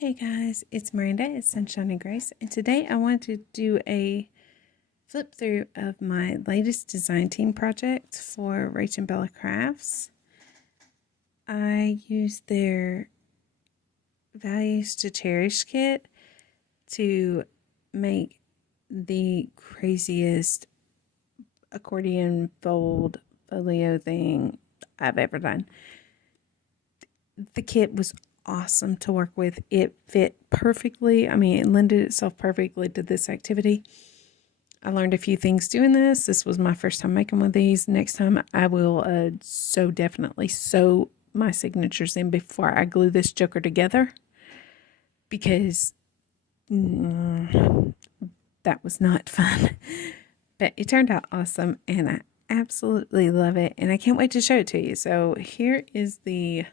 Hey guys, it's Miranda at Sunshine and Grace, and today I want to do a flip through of my latest design team project for Rach and Bella Crafts. I used their Values to Cherish kit to make the craziest accordion fold folio thing I've ever done. The kit was awesome to work with. It fit perfectly. I mean, it lended itself perfectly to this activity. I learned a few things doing this. This was my first time making one of these. Next time I will so definitely sew my signatures in before I glue this joker together, because that was not fun. But it turned out awesome and I absolutely love it, and I can't wait to show it to you. So here is the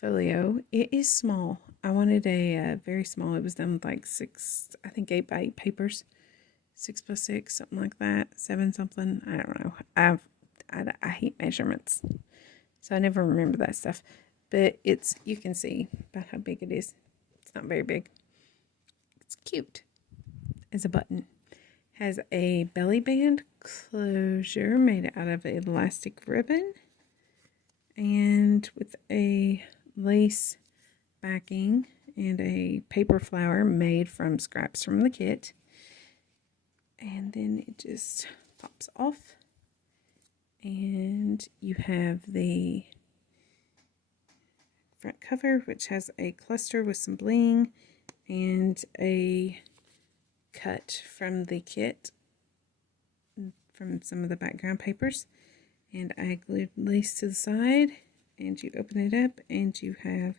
folio. It is small. I wanted a very small. It was done with like 8x8 papers, 6x6, something like that, 7 something. I don't know. I hate measurements, so I never remember that stuff. But you can see about how big it is. It's not very big. It's cute as a button. Has a belly band closure made out of elastic ribbon and with a lace backing and a paper flower made from scraps from the kit, and then it just pops off, and you have the front cover, which has a cluster with some bling and a cut from the kit from some of the background papers, and I glued lace to the side. And you open it up and you have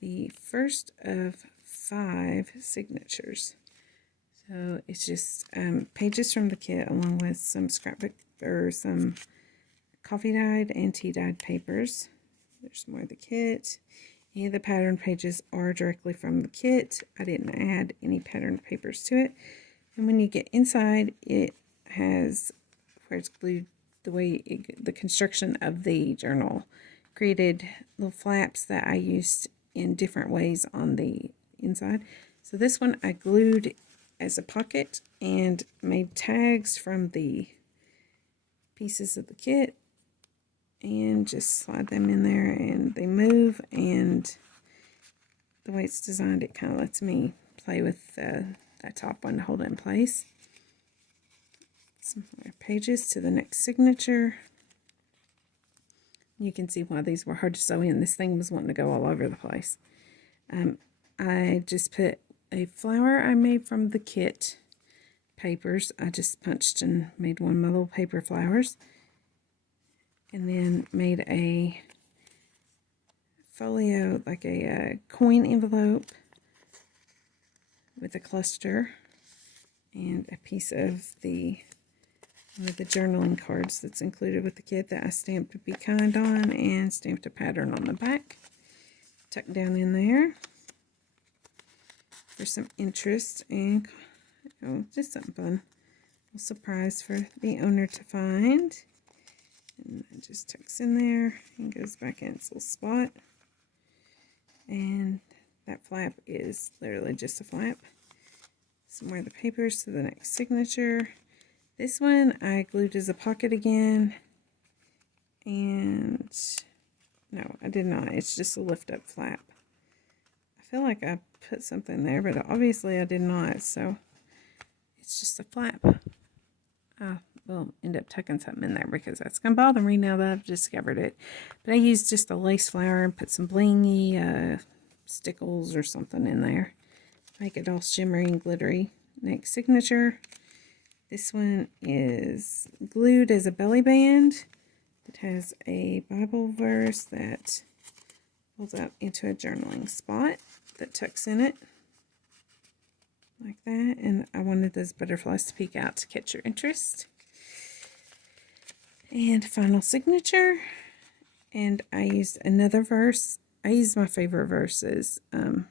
the first of 5 signatures. So it's just pages from the kit along with some scrapbook or some coffee dyed and tea dyed papers. There's more of the kit. Any of the pattern pages are directly from the kit. I didn't add any patterned papers to it. And when you get inside, it has where it's glued, the construction of the journal created little flaps that I used in different ways on the inside. So this one I glued as a pocket and made tags from the pieces of the kit and just slide them in there, and they move, and the way it's designed, it kind of lets me play with that top one to hold it in place. Some more pages to the next signature. You can see why these were hard to sew in. This thing was wanting to go all over the place. I just put a flower I made from the kit papers. I just punched and made one of my little paper flowers. And then made a folio, like a coin envelope with a cluster and a piece of one of the journaling cards that's included with the kit that I stamped "Be Kind" on and stamped a pattern on the back. Tucked down in there for some interest and just something fun. A surprise for the owner to find. And it just tucks in there and goes back in its little spot. And that flap is literally just a flap. Some more of the papers to the next signature. This one I glued as a pocket again, and no, I did not. It's just a lift up flap. I feel like I put something there, but obviously I did not, so it's just a flap. I will end up tucking something in there because that's going to bother me now that I've discovered it. But I used just a lace flower and put some blingy stickles or something in there. Make it all shimmery and glittery. Next signature. This one is glued as a belly band. It has a Bible verse that pulls out into a journaling spot that tucks in it like that. And I wanted those butterflies to peek out to catch your interest. And final signature. And I used another verse. I used my favorite verses. 1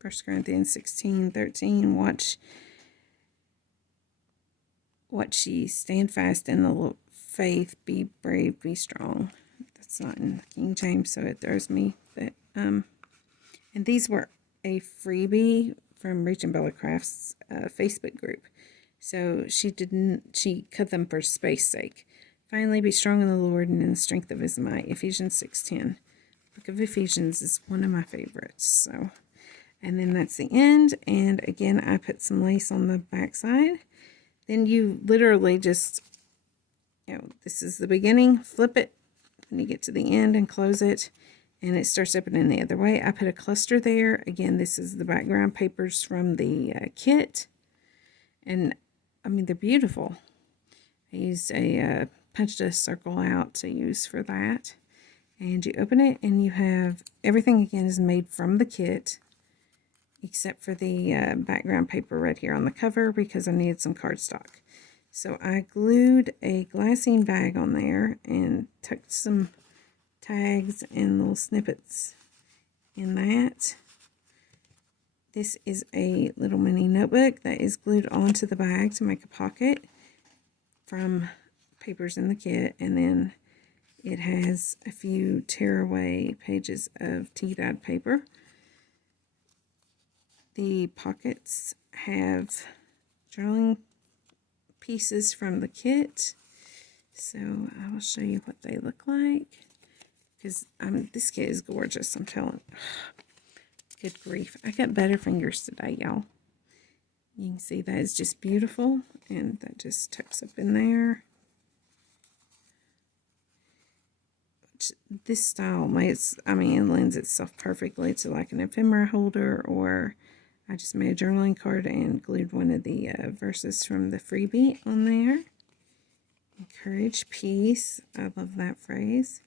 Corinthians 16:13. Watch ye, stand fast in the faith, be brave, be strong. That's not in King James, so it throws me. But and these were a freebie from Rachel Bella Crafts Facebook group. So she cut them for space sake. Finally, be strong in the Lord and in the strength of his might. Ephesians 6:10. Book of Ephesians is one of my favorites. So, and then that's the end. And again, I put some lace on the back side. Then you literally just, this is the beginning, flip it when you get to the end and close it. And it starts opening the other way. I put a cluster there. Again, this is the background papers from the kit. And, I mean, they're beautiful. I used punched a circle out to use for that. And you open it, and you have, everything again is made from the kit, except for the background paper right here on the cover, because I needed some cardstock. So I glued a glassine bag on there and tucked some tags and little snippets in that. This is a little mini notebook that is glued onto the bag to make a pocket from papers in the kit, and then it has a few tearaway pages of tea-dyed paper. The pockets have journaling pieces from the kit, so I will show you what they look like. Because this kit is gorgeous, I'm telling you. Good grief. I got butterfingers today, y'all. You can see that is just beautiful, and that just tucks up in there. This style, it lends itself perfectly to like an ephemera holder, or I just made a journaling card and glued one of the verses from the freebie on there. Encourage peace. I love that phrase.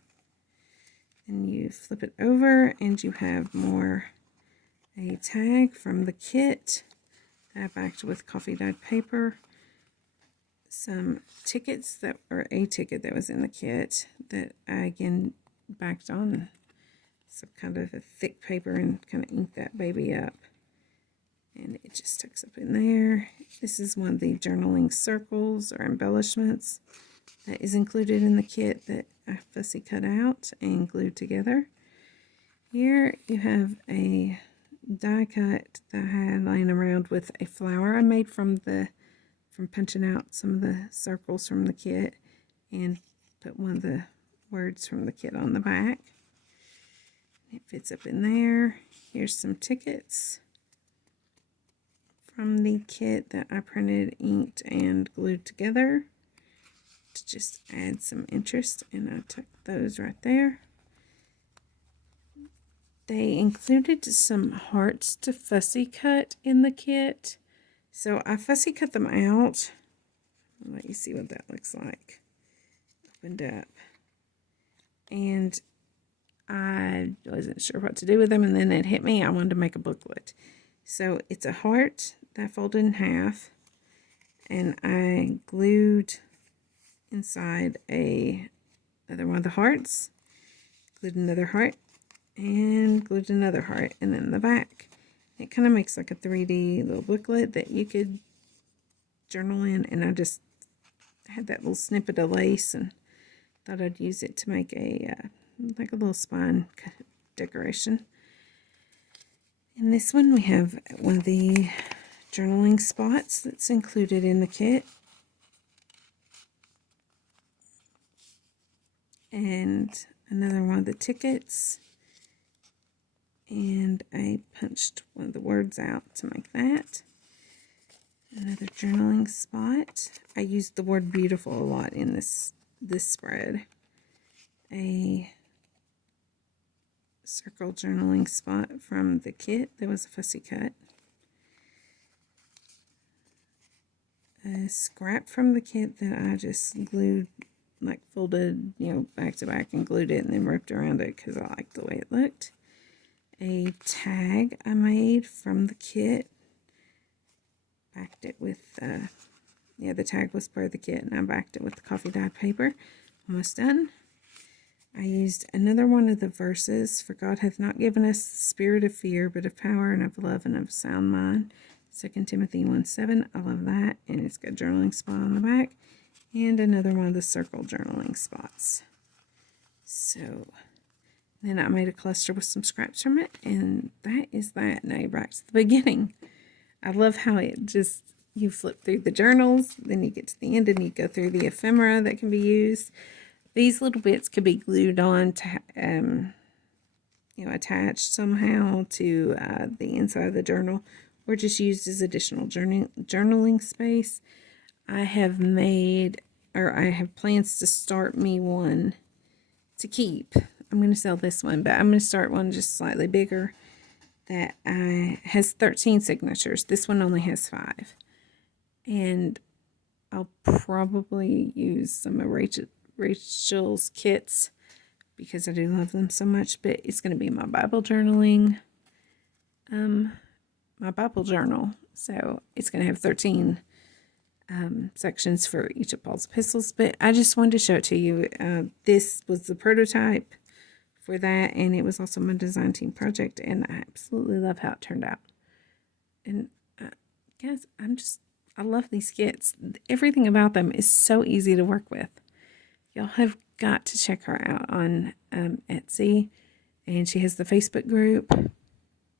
And you flip it over, and you have a tag from the kit that I backed with coffee dyed paper. Some tickets a ticket that was in the kit that I again backed on some kind of a thick paper and kind of inked that baby up. And it just tucks up in there. This is one of the journaling circles or embellishments that is included in the kit that I fussy cut out and glued together. Here you have a die cut that I had laying around with a flower I made from punching out some of the circles from the kit, and put one of the words from the kit on the back. It fits up in there. Here's some tickets from the kit that I printed, inked, and glued together to just add some interest, and I tucked those right there. They included some hearts to fussy cut in the kit, so I fussy cut them out. I'll let you see what that looks like. Opened up, and I wasn't sure what to do with them, and then it hit me. I wanted to make a booklet. So it's a heart that I folded in half, and I glued inside another one of the hearts, glued another heart, and glued another heart, and then the back. It kind of makes like a 3D little booklet that you could journal in, and I just had that little snippet of lace and thought I'd use it to make like a little spine decoration. In this one we have one of the journaling spots that's included in the kit, and another one of the tickets, and I punched one of the words out to make that. Another journaling spot. I used the word beautiful a lot in this spread. A circle journaling spot from the kit that was a fussy cut. A scrap from the kit that I just glued, like folded, back to back, and glued it and then wrapped around it because I liked the way it looked. A tag I made from the kit. Backed it with, the tag was part of the kit, and I backed it with the coffee dyed paper. Almost done. I used another one of the verses, for God hath not given us the spirit of fear, but of power and of love and of a sound mind. 2 Timothy 1:7. I love that, and it's got a journaling spot on the back, and another one of the circle journaling spots. So Then I made a cluster with some scraps from it, and that is that. Now you're back to the beginning. I love how it just, you flip through the journals, then you get to the end and you go through the ephemera that can be used. These little bits could be glued on to, attached somehow to the inside of the journal, or just used as additional journaling space. I have plans to start me one to keep. I'm going to sell this one, but I'm going to start one just slightly bigger that has 13 signatures. This one only has 5. And I'll probably use some of Rachel's kits because I do love them so much, but it's going to be my Bible journaling, my Bible journal. So it's going to have 13 sections for each of Paul's epistles, but I just wanted to show it to you. This was the prototype for that, and it was also my design team project, and I absolutely love how it turned out. And guys, I love these kits. Everything about them is so easy to work with. Y'all have got to check her out on Etsy, and she has the Facebook group.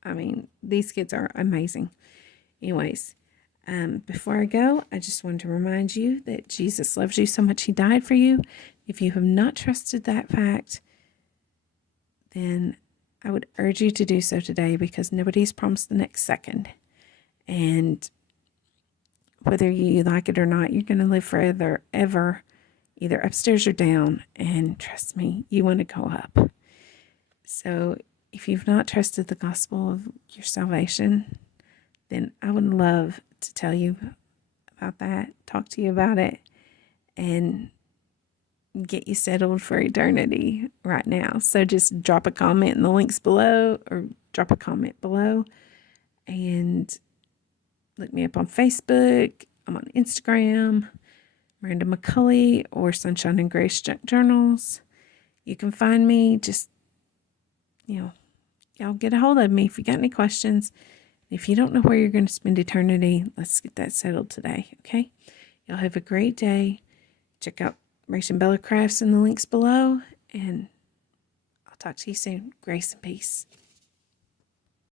I mean, these kits are amazing. Anyways, before I go, I just wanted to remind you that Jesus loves you so much he died for you. If you have not trusted that fact, then I would urge you to do so today, because nobody's promised the next second. And whether you like it or not, you're going to live forever, ever, either upstairs or down. And trust me, you want to go up. So if you've not trusted the gospel of your salvation, then I would love to tell you about that, talk to you about it, and get you settled for eternity right now. So just drop a comment in the links below, or drop a comment below, and look me up on Facebook. I'm on Instagram, Miranda McCulley, or Sunshine and Grace Journals. You can find me. Just, y'all get a hold of me if you got any questions. If you don't know where you're going to spend eternity, let's get that settled today, okay? Y'all have a great day. Check out Rachel Bella Crafts in the links below, and I'll talk to you soon. Grace and peace.